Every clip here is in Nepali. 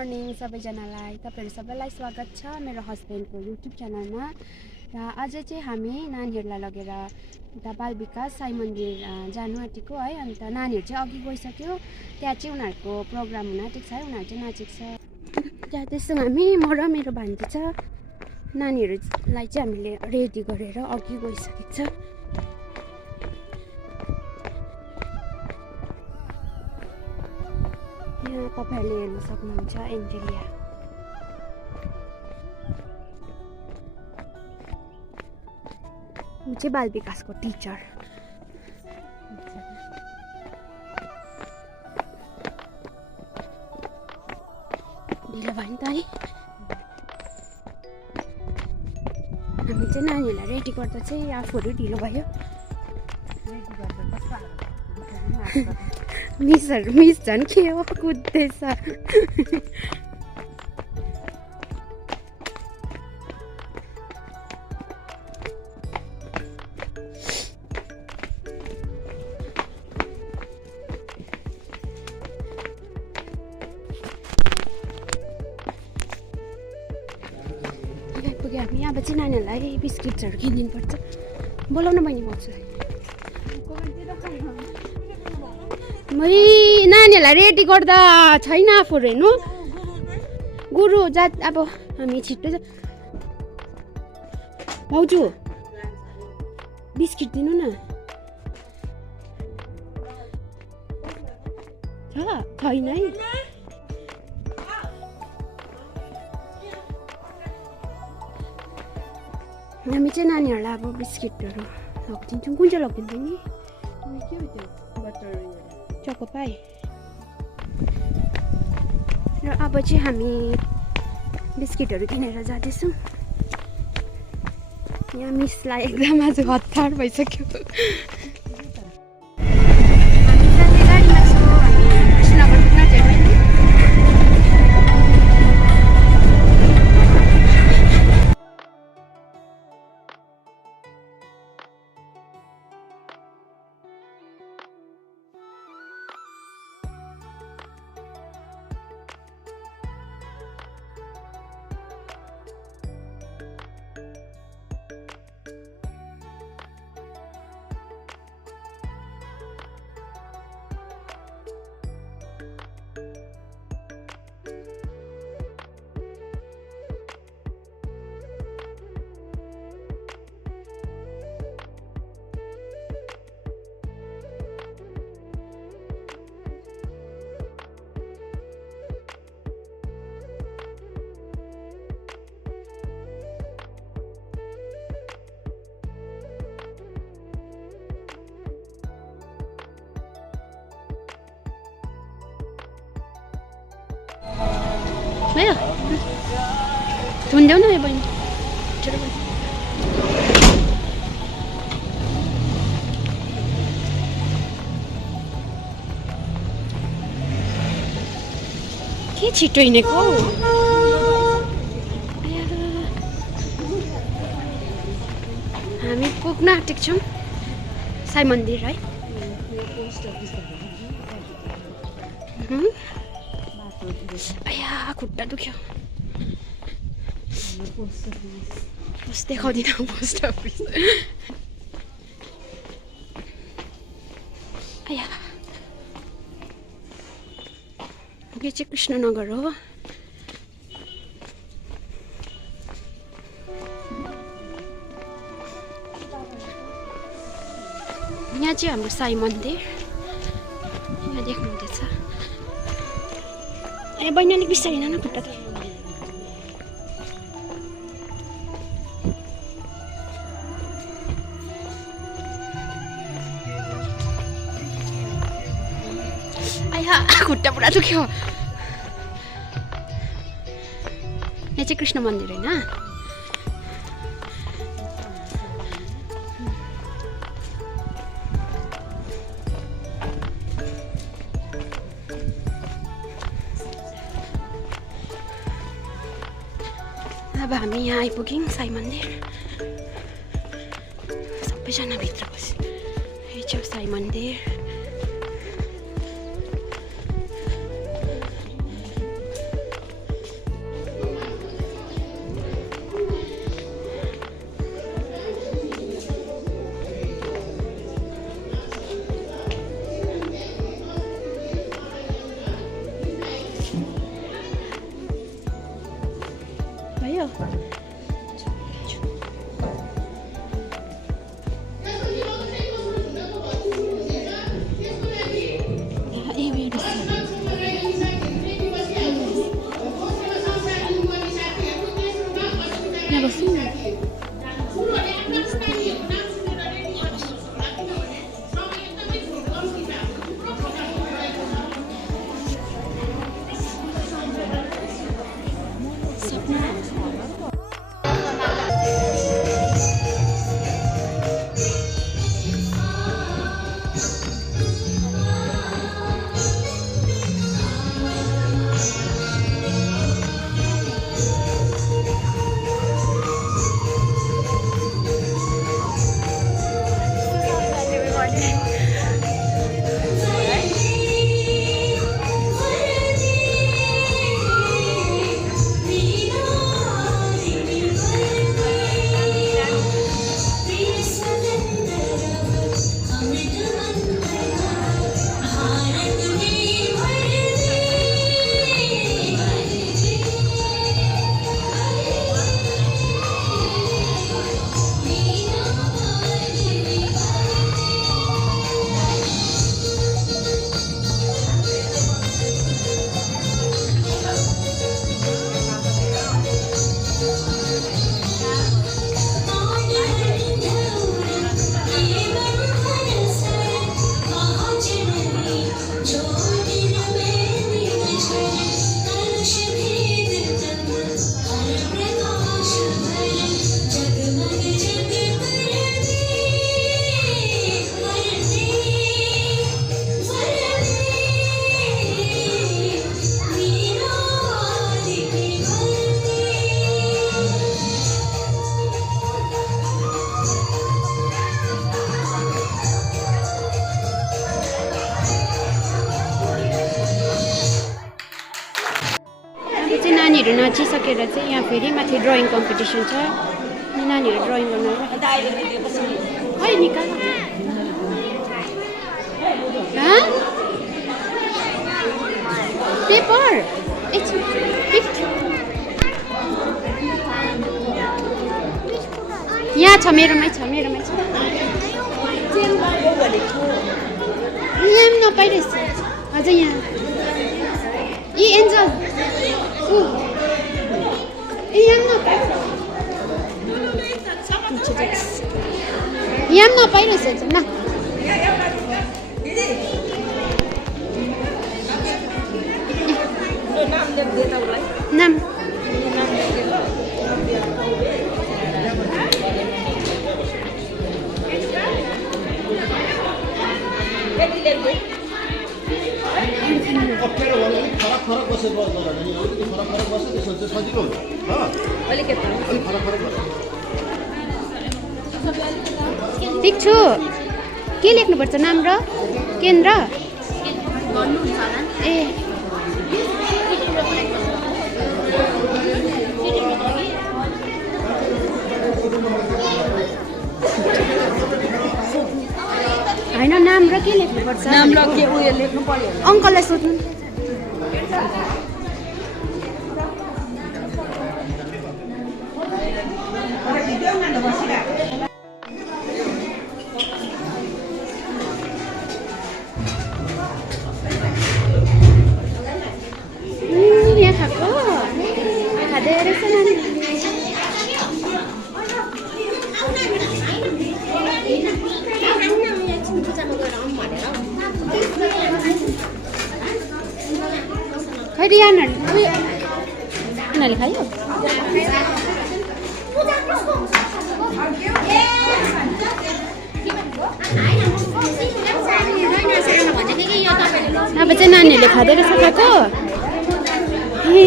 मर्निङ सबैजनालाई। तपाईहरु सबैलाई स्वागत छ मेरो हस्बेन्डको युट्युब च्यानलमा। र आज चाहिँ हामी नानीहरुलाई लगेर उता बाल विकास साई मन्दिर जानु आँटेको है। अन्त नानीहरु चाहिँ अघि गइसक्यो, त्यहाँ चाहिँ उनीहरुको प्रोग्राम हुन आँटेको छ है, उनीहरु चाहिँ नाचेको छ। त्यहाँ त्यसो हामी म र मेरो भान्जी छ, नानीहरुलाई चाहिँ हामीले रेडी गरेर अघि गइसकेको छ। यहाँ तपाईहरुले हेर्न सक्नुहुन्छ एन्जेलिया। ऊ चाहिँ बाल विकासको टिचर। ढिलो भयो नि त है। हामी चाहिँ नानीहरूलाई रेडी गर्दा चाहिँ आफूहरू ढिलो भयो। मिस झन् के हो कुद्दैछ। आइपुग्यो हामी। अब चाहिँ नानीहरूलाई बिस्किट्सहरू किनिदिनु पर्छ। बोलाउन बहिनी भन्छु। नानीहरूलाई रेडी गर्दा छैन आफूहरू हेर्नु। गुरु जात अब हामी छिट्टो भाउजू बिस्किट दिनु न। छैन है। हामी चाहिँ नानीहरूलाई अब बिस्किटहरू लगिदिन्छौँ। कुन चाहिँ लगिदिन्छ नि? चोकोपाई। र अब चाहिँ हामी बिस्किटहरू किनेर जाँदैछौँ। यहाँ मिसलाई एकदम आज हतार भइसक्यो। भयो धुन्देऊ न बहिनी। के छिटो हिँडेको? हामी पुग्न आँटेको छौँ साई मन्दिर है। खुट्टा दुख्यो। पोस्ट देखाउँदिन पोस्ट अफिस। यो चाहिँ कृष्णनगर हो। यहाँ चाहिँ हाम्रो साई मन्दिर यहाँ देख्नुहुँदैछ। ए बहिनी अलिक बिस्तारै हिँड न, खुट्टा त। आया खुट्टा पुरा दुख्यो। यहाँ चाहिँ कृष्ण मन्दिर होइन। अब हामी यहाँ आइपुग्यौँ साई मन्दिर। सबैजना भित्र बस्यो। यो चाहिँ साई मन्दिर। नाचिसकेर चाहिँ यहाँ फेरि माथि ड्रइङ कम्पिटिसन छ। नानीहरू ड्रइङ गर्नु खै निकाल पेपर यहाँ छ मेरोमै छ यहाँ नपाइरहेछ अझै यहाँ यी एन्जल यहाँ नपाइरहेछ न नाम फरक बसेर फरक बस्छ त्यसो चाहिँ सजिलो हुन्छ ठिक छु के लेख्नुपर्छ नाम र केन्द्र ए होइन नाम र के लेख्नुपर्छ नाम र के उयो लेख्नु पर्यो अङ्कललाई सोध्नु यहाँ खाएको खाँदै रहेछ नानी खै रियानहरू उनीहरूले खायो अब चाहिँ नानीहरूले खाँदै रहेछ खाएको ए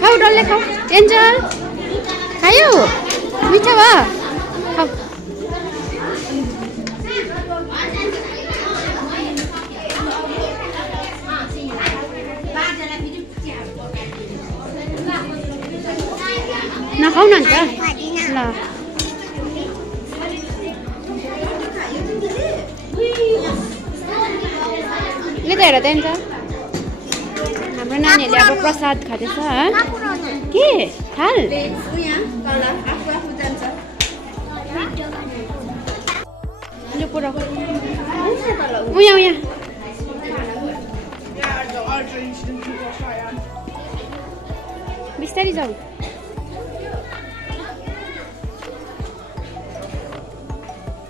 खाऊ डल्लै खाऊ एन्जल खायो मिठो भयो खाऊ नखाऊ न अन्त ल यता हेर त एन्जल हाम्रो नानीहरूले अब प्रसाद खाँदैछ के थाल यो पुरा उहाँ बिस्तारै जाऊ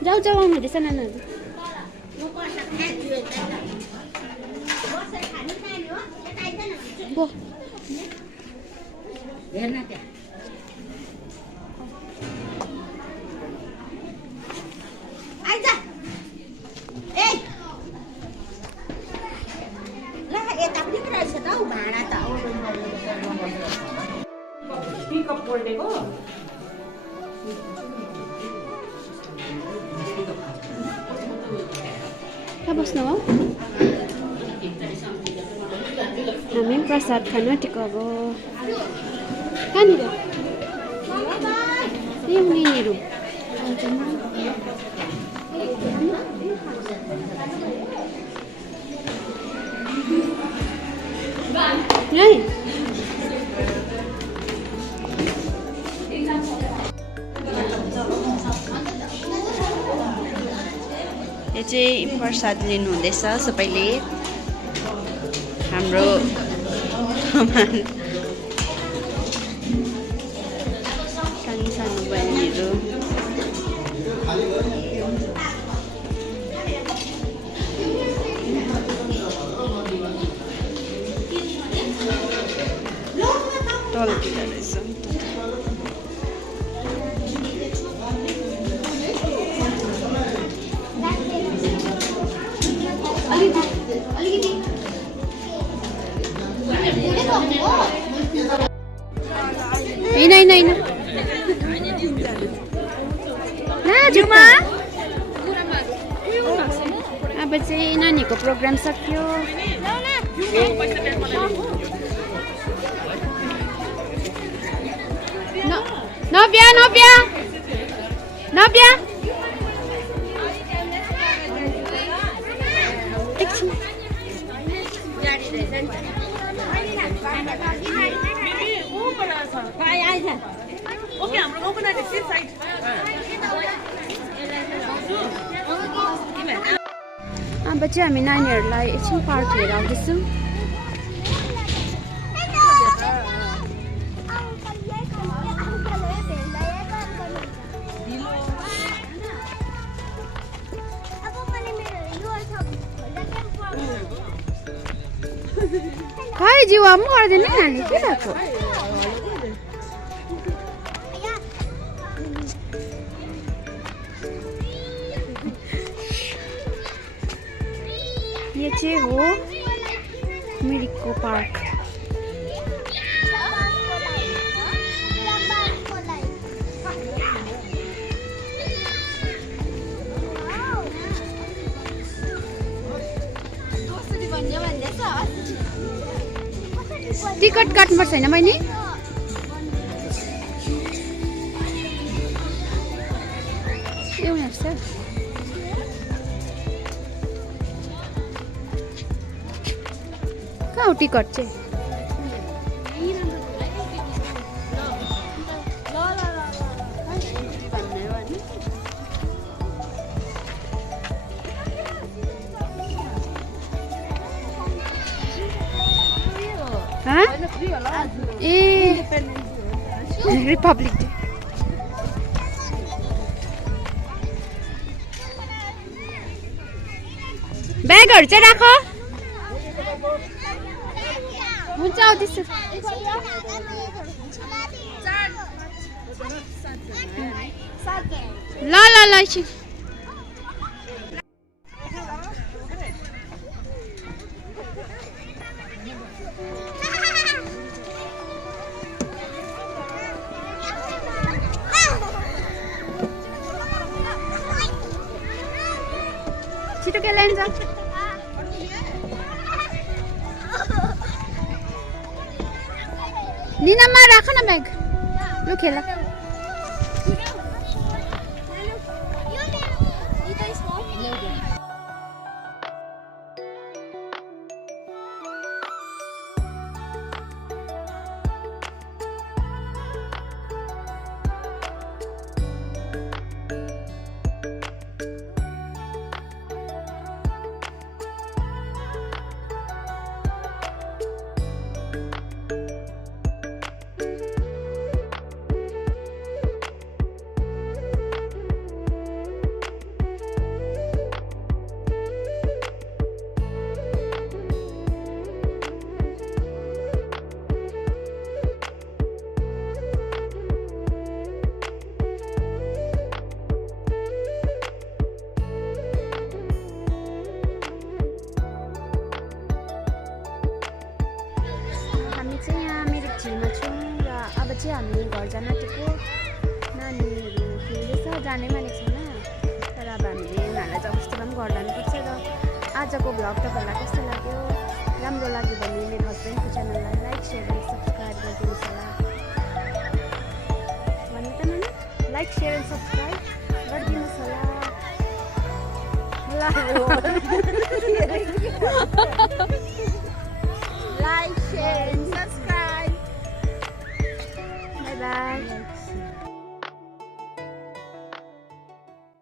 जाऊ आउनु हुँदैछ नानीहरू हेर्न त्यहाँ आइजा ए ल यता पनि रहेछ त हौ भाडा त पिकअप बोल्डेको कहाँ बस्नु हो हामी प्रसाद खानु आँटेको अब कहाँनिर ए उनीहरू यो चाहिँ प्रसाद लिनु हुँदैछ सबैले हाम्रो सानो बहिनीहरू तलतिर रहेछ होइन अब चाहिँ नानीको प्रोग्राम सक्यो नव्या नव्या नव्या एकछिन अब चाहिँ हामी नानीहरूलाई एकछिन पार्क लिएर आउँदैछौँ खै जीवा पनि गर्दैन नानी के भएको यो चाहिँ हो मिरिकको पार्क टिकट काट्नुपर्छ होइन बहिनी एउटा छ कहाँ हो टिकट चाहिँ ए रिपब्लिक डे ब्यागहरू चाहिँ राख हुन्छ आउँदैछु ल ल ल एकछिन छिटो के ल्याइन्छ निनामा राख न ब्याग लु खेल चाहिँ हामी घर जान आँटेको नानीहरू खेल्दैछ जानै मानेको छैन तर अब हामीले उनीहरूलाई जबरजस्ती पनि घर लानुपर्छ र आजको भ्लग तपाईँहरूलाई कस्तो लाग्यो राम्रो लाग्यो भने मेरो हस्बेन्डको च्यानललाई लाइक सेयर र सब्सक्राइब गरिदिनुहोस् होला भन्नु त नानी लाइक सेयर र सब्सक्राइब गरिदिनुहोस् होला ल